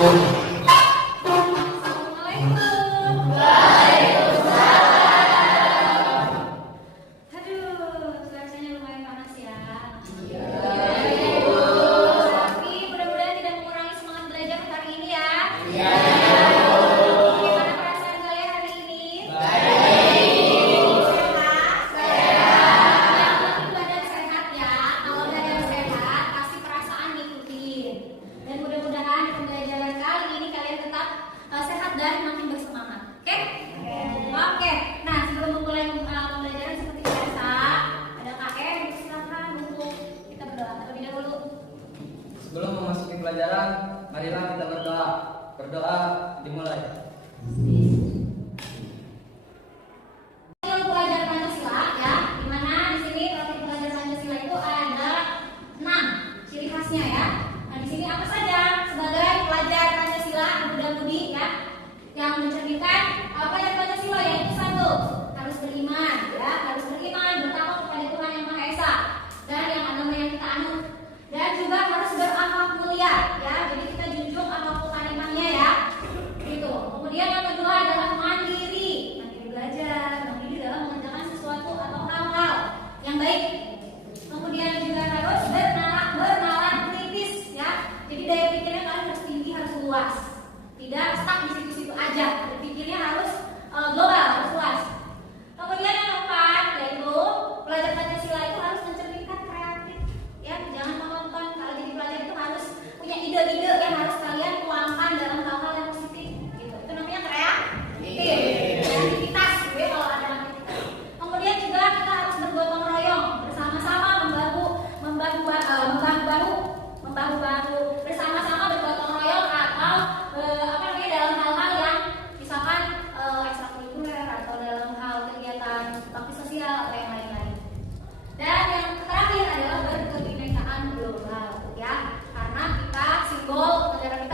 Assalamualaikum. Waalaikumsalam. Aduh, cuacanya lumayan panas ya. Tapi mudah-mudahan tidak mengurangi semangat belajar hari ini ya. Bagaimana perasaan kalian hari ini? Sehat? Yang penting badan sehat ya. Kalau badan sehat, pasti perasaan ngikutin. Dan mudah-mudahan di pembelajaran kali ini kalian tetap sehat dan makin bersemangat. Oke? Oke. Nah, sebelum memulai pembelajaran seperti biasa, ada KM, silakan untuk kita berdoa terlebih dahulu. Sebelum memasuki pelajaran, marilah kita berdoa. Berdoa dimulai. Untuk pelajar Pancasila ya, dimana di sini topik pelajar Pancasila itu ada 6 ciri khasnya ya. Nah, di sini apa saja sebagai pelajar Pancasila muda-mudi ya yang mencerminkan pelajar Pancasila, yaitu 1, harus beriman ya, harus beriman bertakwa kepada Tuhan Yang Maha Esa dan yang agama yang kita anut, dan juga harus berakhlak mulia ya. Jadi kita junjung akhlak karimahnya ya. Gitu. Kemudian yang kedua adalah mandiri belajar, mandiri dalam mengerjakan sesuatu atau hal-hal yang baik. Kemudian juga harus bernalar kritis ya. Jadi daya pikirnya kalian harus tinggi, harus luas. Tidak stuck di situ-situ aja. Berpikirnya harus global, harus luas. Kemudian yang keempat yaitu pelajar Pancasila itu harus mencerminkan kreatif ya. Jangan menonton. Kalau jadi pelajar itu harus punya ide-ide yang harus kalian tuangkan dalam hal-hal yang positif gitu. Itu namanya kreativitas gitu ya kalau ada aktivitas. Kemudian juga kita harus bergotong royong, bersama-sama membahu-bahu bersama-sama bergotong royong atau dalam hal-hal yang misalkan ekstrakurikuler atau dalam hal kegiatan bakti sosial atau yang lain-lain. Dan yang terakhir adalah berkebinekaan global ya, karena kita simbol negara kita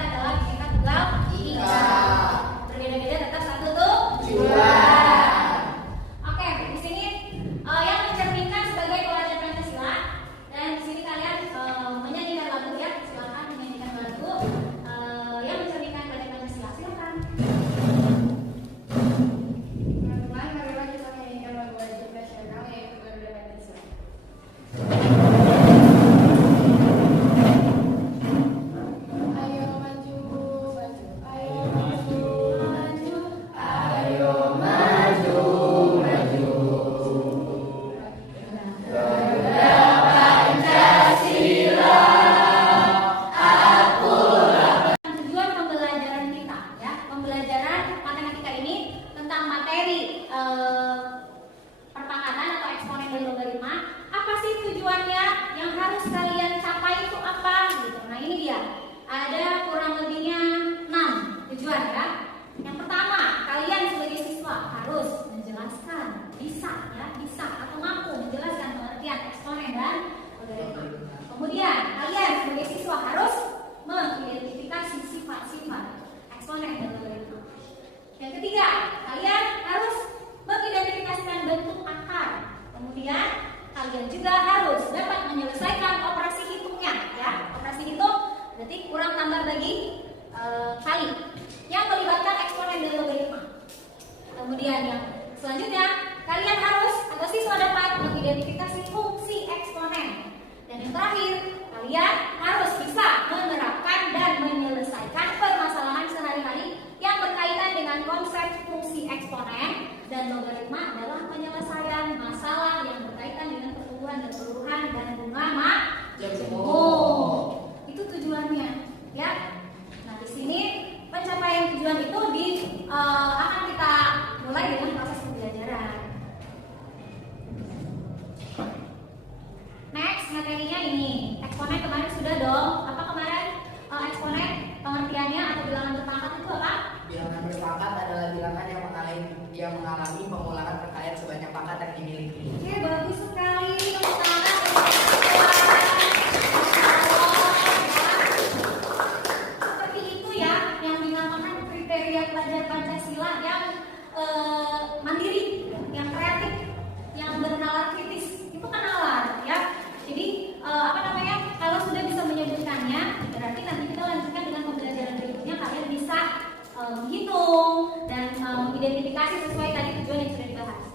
kasih sesuai tadi tujuan yang sudah dibahas.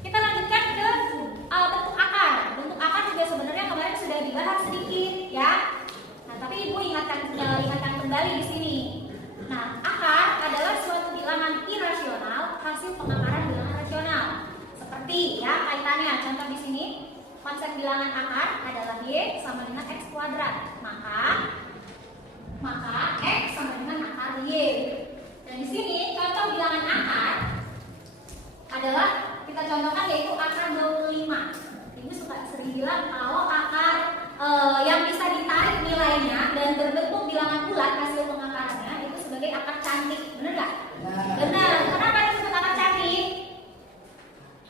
Kita lanjutkan ke bentuk akar. Bentuk akar juga sebenarnya kemarin sudah dibahas sedikit ya. Nah, tapi Ibu ingatkan kembali di sini. Nah, akar adalah suatu bilangan irasional hasil pengakaran bilangan rasional. Seperti ya kaitannya, contoh di sini konsep bilangan akar adalah y sama dengan x kuadrat. Maka x sama dengan akar y. Dan di sini contoh bilangan akar adalah kita contohkan yaitu akar 25. Ibu sering bilang kalau akar yang bisa ditarik nilainya dan berbentuk bilangan bulat hasil pengakarannya itu sebagai akar cantik, benar nggak? Benar. Kenapa disebut akar cantik?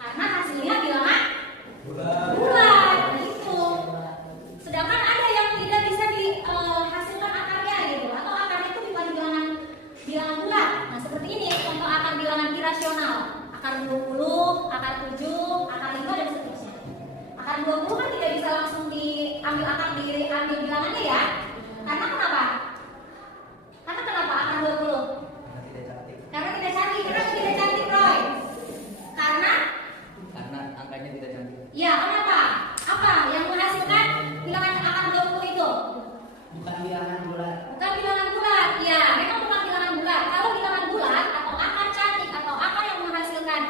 Karena hasilnya bilangan bulat. Nah, itu. Sedangkan ada yang tidak bisa dihasilkan akarnya gitu, atau akarnya itu bukan bilangan bulat. Nah, seperti ini contoh akar bilangan irasional. Akar 20, akar 7, akar 5 dan seterusnya. Akar 20 kan tidak bisa langsung diambil diambil bilangannya ya. Karena kenapa? Karena kenapa akar 20? Karena tidak cantik. Kenapa tidak cantik, Roy? Karena angkanya tidak cantik. ya, kenapa? Apa yang menghasilkan bilangan akar 20 itu? Bukan bilangan bulat. Bukan bilangan bulat. Ya, memang bukan bilangan bulat. Kalau bilangan bulat atau akar cantik atau akar yang menghasilkan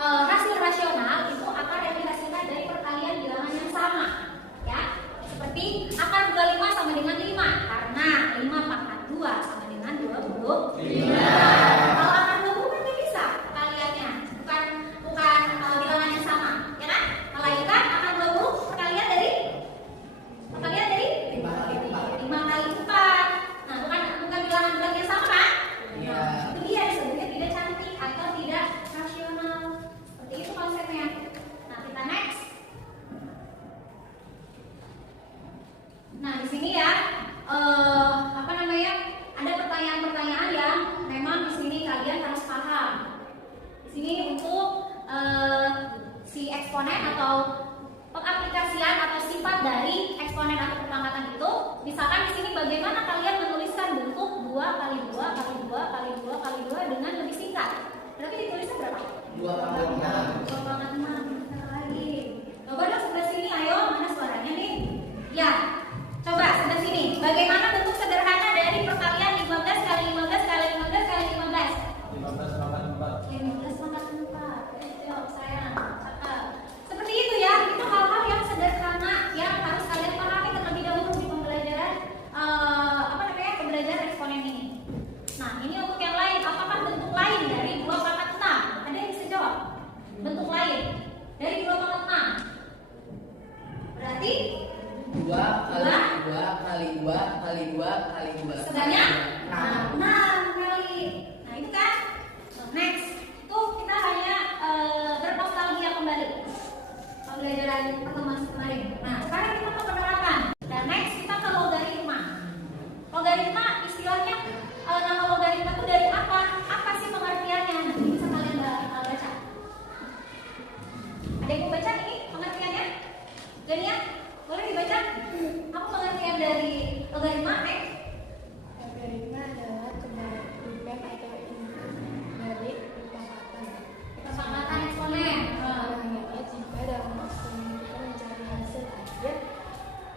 hasil rasional itu akar yang dihasilkan dari perkalian bilangan yang sama. Ya. Seperti akar 25 sama dengan 5 karena 5 pangkat 2 sama dengan 25. Kalau akar 20 kan tidak bisa perkaliannya. Bukan bilangan yang sama, ya kan? Melainkan akar 20 perkalian dari 5 kali 4. Nah, bukan bilangan bulat yang sama kan? Iya. Nah, itu dia disebutnya tidak cantik atau tidak rasional. Seperti itu konsepnya. Nah, kita next. Nah, di sini ya, ada pertanyaan-pertanyaan yang memang di sini kalian harus paham. Di sini untuk si eksponen atau pengaplikasian atau sifat dari eksponen atau perpangkatan itu, misalkan di sini bagaimana kalian menuliskan bentuk 2 kali 2 kali 2 kali 2 kali 2 dengan lebih singkat. Berarti ditulisnya berapa? 2,6. Bentar lagi. Coba dong sebelah sini, ayo, mana suaranya nih? Ya, coba sebelah sini. Bagaimana bentuk sederhana dari perkalian 15 kali 15 kali 15 kali 15? 15 pangkat 4. 15 pangkat 4. Jawab sayang. Cakep. Seperti itu ya. Itu hal-hal yang sederhana yang harus kalian pahami terlebih dahulu di pembelajaran pembelajaran eksponen ini. Nah, ini untuk yang lain. Apakah bentuk lain dari 2 pangkat 6? Ada yang bisa jawab? Bentuk lain dari 2 pangkat 6. Berarti 2 kali 2 kali 2 kali 2 kali 2 sebanyak 6 kali. Nah, itu kan. Next, itu kita hanya bernostalgia kembali pembelajaran pertemuan kemarin. Nah, sekarang kita ke penerapan. Dan next kita ke logaritma. Logaritma istilahnya nama logaritma itu dari apa? Apa sih pengertiannya? Nanti bisa kalian baca. Ada yang mau baca ini pengertiannya? Gania, boleh dibaca? Apa pengertian dari logaritma? Logaritma adalah kebalikan atau inverse dari Perpangkatan eksponen. Contohnya, jika dalam eksponen kita mencari hasil akhir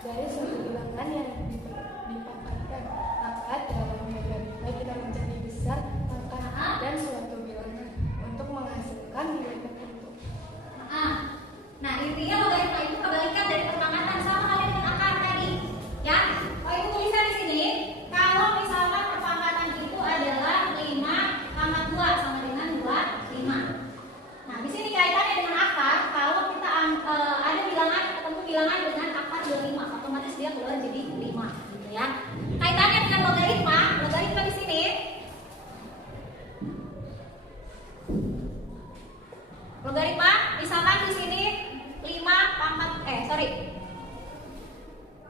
dari suatu bilangan yang dipangkatkan, maka dalam logaritma kita mencari besar pangkat dan suatu bilangan untuk menghasilkan nilai tertentu. Nah, intinya logaritma itu kebalikan dari perpangkatan, sama halnya dengan akar tadi. Ya, kalau ibu tuliskan di sini, kalau misalkan perpangkatan itu adalah 5 pangkat 2 sama dengan 25. Nah, di sini kaitannya dengan akar. Kalau kita ada ketemu bilangan dengan akar 25, otomatis dia keluar jadi 5, gitu ya. Kaitannya dengan logaritma di sini. Logaritma, misalkan di sini 5 pangkat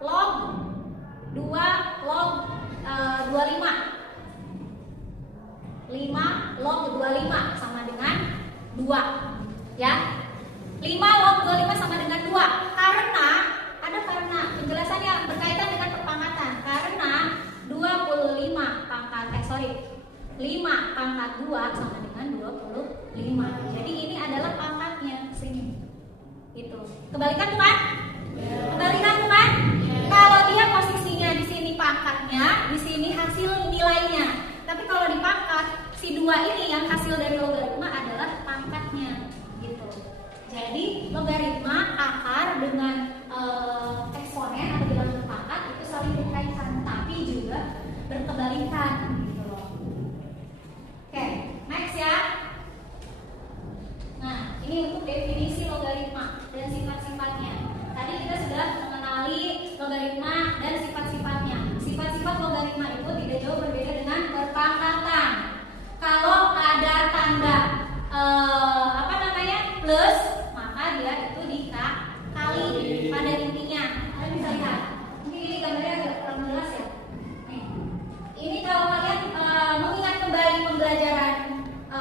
log 2 log 25. 5 log 25 sama dengan 2. Ya. 5 log 25 sama dengan 2. Karena penjelasannya berkaitan dengan perpangkatan. Karena 25 pangkat 5 pangkat 2 sama dengan 25. Jadi ini adalah pangkatnya sini. Itu. Kebalikan bukan? Kebalikan bukan? Kalau dia posisinya di sini pangkatnya, di sini hasil nilainya. Tapi kalau dipangkat, si 2 ini yang hasil dari logaritma adalah pangkatnya. Gitu. Jadi logaritma akar dengan eksponen atau bilangan pangkat itu saling berkaitan, tapi juga berkebalikan. Gitu loh. Oke, next ya. Nah, ini untuk definisi logaritma dan sifat-sifatnya. Tadi kita sudah mengenali logaritma dan sifat-sifatnya. Sifat-sifat logaritma itu tidak jauh berbeda dengan berpangkatan. Kalau ada tanda plus, maka dia itu dikali pada intinya. Kalian bisa lihat. Mungkin ini gambarnya agak kurang jelas ya. Nih. Ini kalau kalian mengingat kembali pembelajaran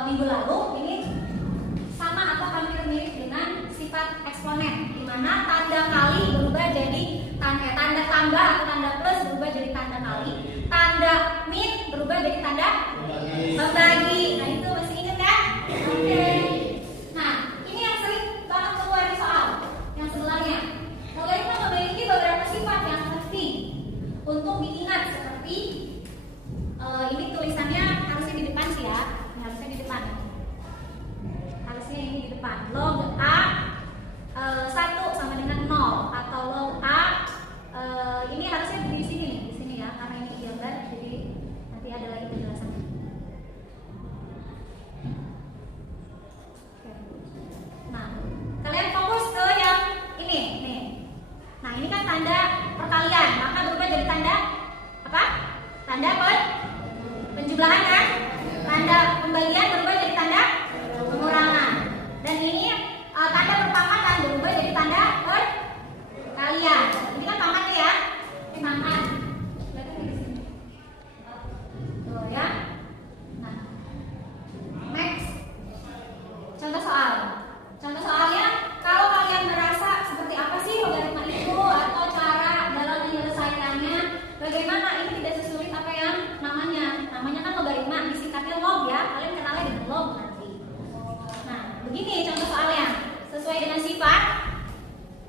minggu lalu, ini sama atau hampir mirip dengan sifat eksponen, di mana tanda kali berubah jadi tanda tambah atau tanda plus berubah jadi tanda kali, tanda min berubah jadi tanda membagi. Nah itu masih ingat kan? Oke. Nah ini yang sering banget keluar di soal yang sebelahnya. Logaritma memiliki beberapa sifat yang penting untuk diingat seperti ini tulisannya harusnya di depan sih ya, ini harusnya di depan. Harusnya ini di depan. Log A 1 sama dengan 0 atau log A ini harusnya di sini ya, karena ini gambar jadi nanti ada lagi penjelasannya. Nah, kalian fokus ke yang ini nih. Nah, ini kan tanda perkalian, maka berubah jadi tanda apa? Tanda penjumlahan kan? Tanda pembagian berubah jadi tanda pengurangan. Dan ini tanda perpangkatan berubah jadi tanda perkalian. Ini kan pangkatnya ya. Ini pangkat. Lihat di sini. Tuh ya. Nah. Next. Contoh soal. Contoh soalnya, kalau kalian merasa seperti apa sih logaritma itu atau cara dalam menyelesaikannya, bagaimana ini tidak sesulit apa yang namanya kan logaritma, disingkatnya log ya, kalian kenalnya dengan log nanti. Nah, begini contoh soalnya, sesuai dengan sifat,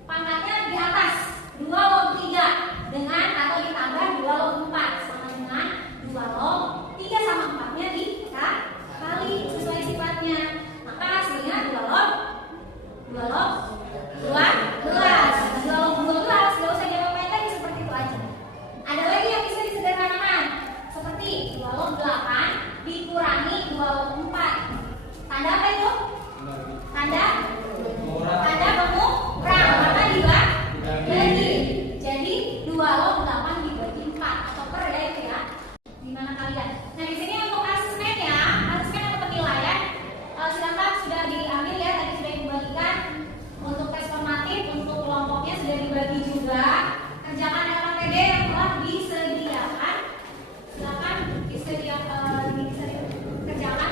pangkatnya di atas 2 log 3 dengan atau ditambah 2 log 4 sama dengan 2 log 3 sama 4-nya dikali sesuai sifatnya. Maka hasilnya 2 log 12. 2 log 12, gak usah diapain lagi, seperti itu aja. Ada lagi yang bisa disederhanakan, seperti 2 log 8 dikurangi 2 log 4. Tanda apa itu? Tanda pengurang, maka dibagi. Jadi 2 log 8 dibagi 4 atau per ya itu ya. Gimana kalian? Nah di sini untuk asesmennya, asesmen atau penilaian, silakan sudah diambil ya, tadi sudah dibagikan. Untuk tes formatif, untuk kelompoknya sudah dibagi juga. Kerjakan LKPD yang telah disediakan, silakan dikerjakan.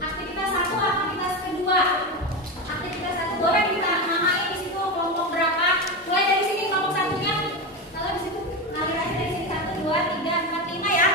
Aktivitas 1, aktivitas kedua. Aktivitas 1 boleh kita namain di situ kelompok berapa. Mulai dari sini kelompok 1-nya. Kalau di situ ngalir aja dari sini 1, 2, 3, 4, 5 ya.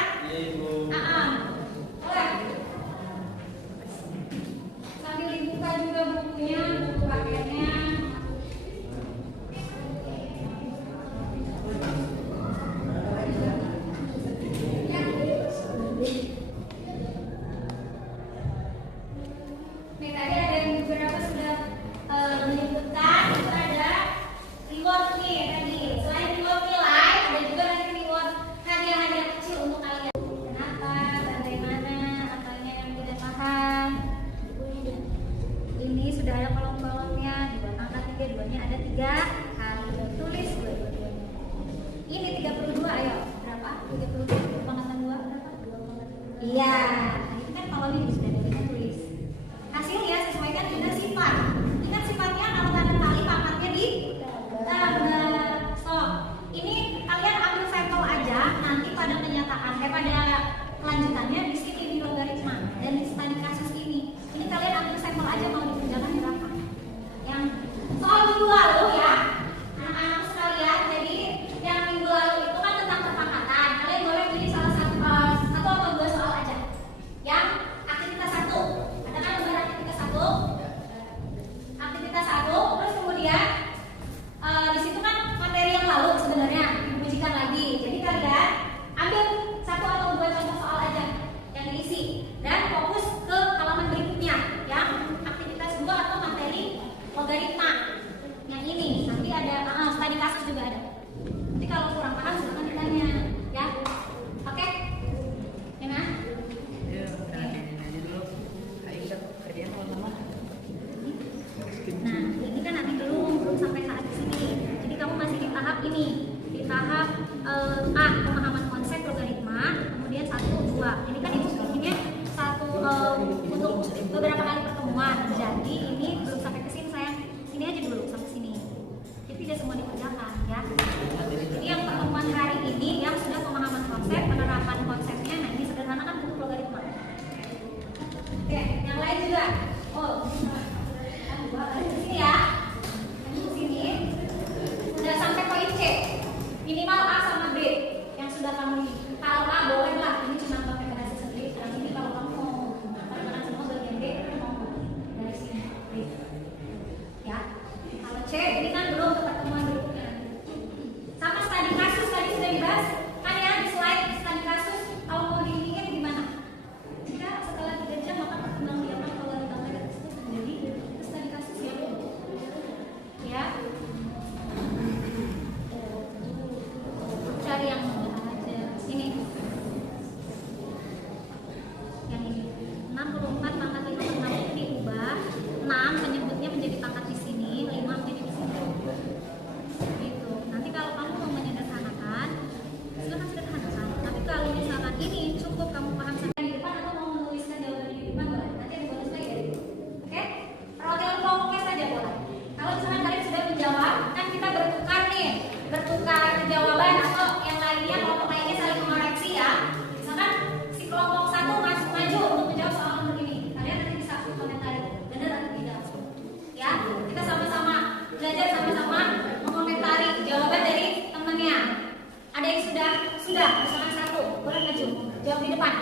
Sudah, pasangan satu. Boleh maju. Jawab di depan.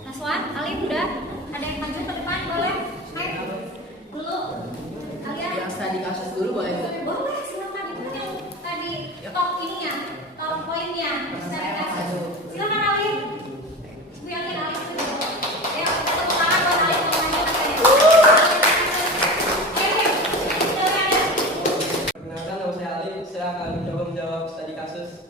Naswan, Alim udah? Ada yang maju ke depan? Boleh? Hai. Dulu. Kalian? Yang studi kasus dulu boleh nggak? Boleh, silakan. Itu yang tadi top ininya, top poinnya. Studi kasus. Silakan Alim. Ibu yakin Alim itu dulu. Ya, tepuk tangan buat Alim yang maju. Perkenalkan, nama saya Ali. Saya akan mencoba menjawab studi kasus.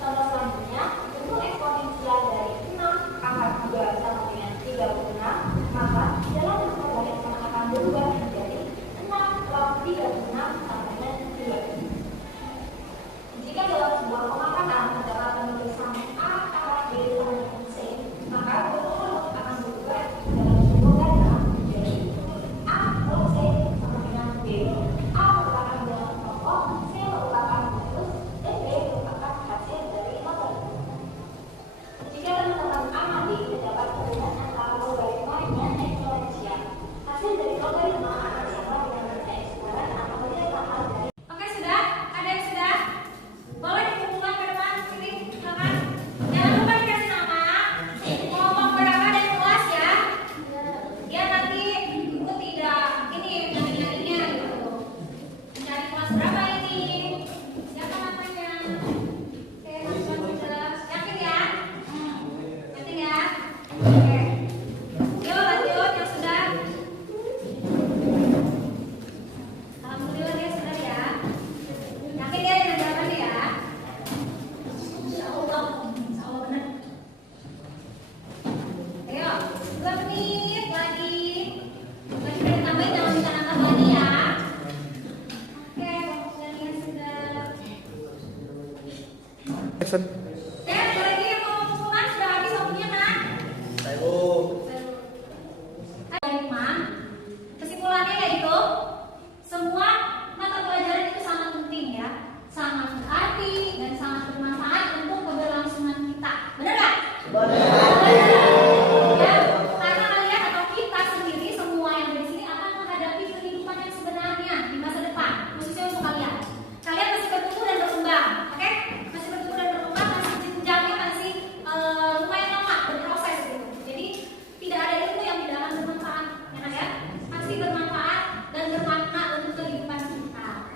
Contoh selanjutnya, untuk eksponensial dari 6 pangkat 2 sama dengan 36, maka dalam bentuk balik akan berubah menjadi 6 log 36 sama dengan 2. Jika dalam sebuah pemaparan terdapat penulisan A pangkat B sama dengan C, maka bentuk huruf akan berubah dalam sebuah ganda menjadi A log C sama dengan B. A merupakan bilangan pokok, C merupakan rumus, dan B merupakan hasil dari logaritma. Jika teman-teman amati terdapat perbedaan antara logaritma dan eksponensial, hasil dari logaritma akan sama dengan benda eksponen atau benda tambahan dari. Oke, sudah? Ada yang sudah? Boleh dikumpulkan ke depan sini, silakan. Jangan lupa dikasih nama, kelompok berapa dan kelas ya. Ya nanti ibu tidak ini nyarinya gitu. Mencari kelas berapa ini? Siapa namanya? Oke, teman-teman sudah yakin ya? Yakin ya? Oke. Yuk lanjut yang sudah. Alhamdulillah dia sudah ya. Yakin ya dengan jawabannya ya? Insya Allah benar. Ayo, 2 menit lagi. Lagi kita tambahin, jangan minta nambah lagi ya. Oke, kemudian sudah. Boleh dia mau kumpulkan sudah habis waktunya kan? Logaritma, kesimpulannya yaitu semua mata pelajaran itu sangat penting ya, sangat berarti dan sangat bermanfaat untuk keberlangsungan kita. Benar nggak? Ya, karena kalian atau kita sendiri semua yang di sini akan menghadapi kehidupan yang sebenarnya di masa depan, khususnya untuk kalian. Kalian masih bertumbuh dan berkembang, oke? Masih bertumbuh dan berkembang, masih jenjangnya masih lumayan lama berproses gitu. Jadi tidak ada ilmu yang tidak akan bermanfaat, ya kan ya? Pasti bermanfaat dan bermakna untuk kehidupan kita.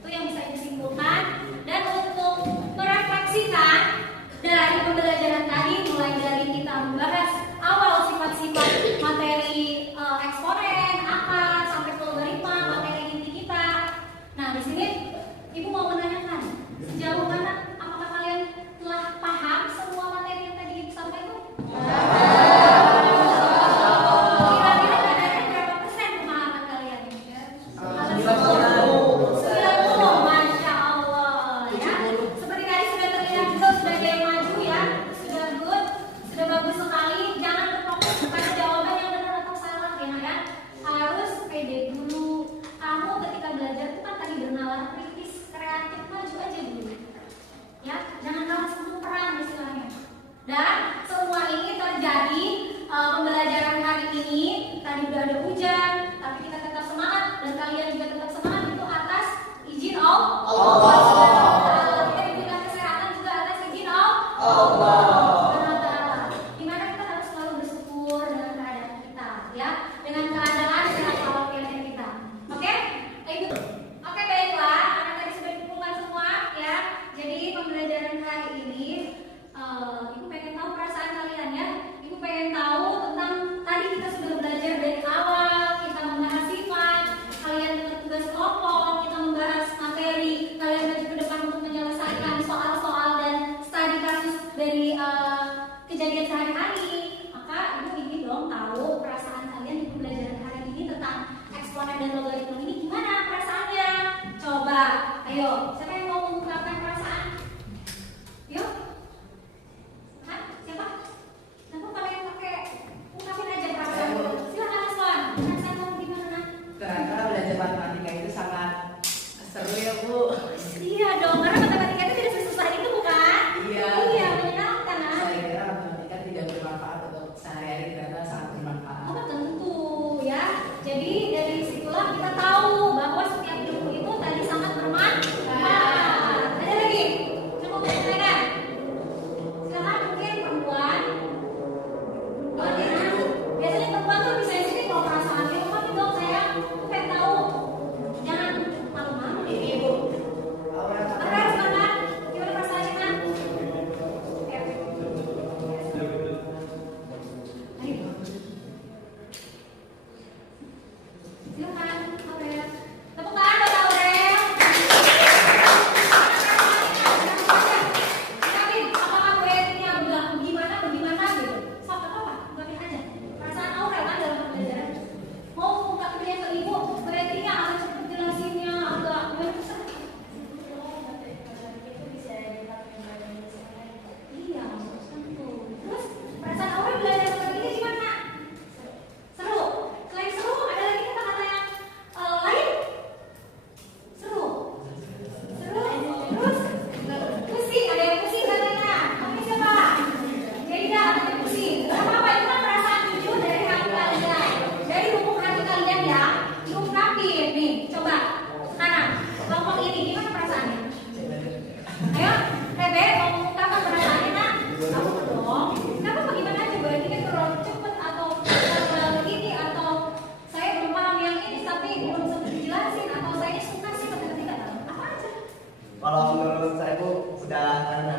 Itu yang bisa disimpulkan. Dan untuk merefleksikan dari pembelajaran tadi, mulai dari kita membahas awal sifat-sifat materi eksponen, akar, sampai ke logaritma, materi inti kita. Nah, di sini Ibu mau menanyakan, sejauh mana apakah kalian telah paham semua materi yang tadi Ibu sampaikan? Kira-kira kadarnya berapa persen pemahaman kalian? 90, Masya Allah ya. Seperti tadi sudah terlihat juga sudah ada yang maju ya, sudah good, sudah bagus sekali. Jangan berfokus pada jawaban yang benar atau salah ya kan? Harus pede dulu. Kamu ketika belajar itu kan tadi bernalar kritis, kreatif, maju aja dulu. Ya, jangan kalah sama perang istilahnya. Dan semua ini terjadi pembelajaran hari ini tadi udah ada hujan, tapi kita tetap semangat dan kalian juga tetap semangat itu atas izin Allah. Kita diberikan kesehatan juga atas izin Allah. Dimana kita harus selalu bersyukur dengan keadaan kita, ya, dengan keadaan sehat walafiat kita. Oke? Oke, baiklah, karena tadi sudah dikumpulkan semua, ya. Jadi pembelajaran hari ini, Ibu pengen tahu perasaan kalian ya. Ibu pengen tahu tentang tadi kita sudah belajar dari awal, kita membahas sifat, kalian dengan tugas kelompok, kita membahas materi, kalian maju ke depan untuk menyelesaikan soal-soal dan studi kasus dari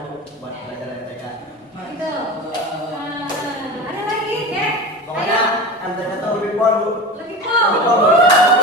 Bu, buat pelajaran MTK. Gitu. Ada lagi, Kek? Pokoknya Ayo. MTK itu lebih pol Bu. Lebih Lebih pol, pol. Bu.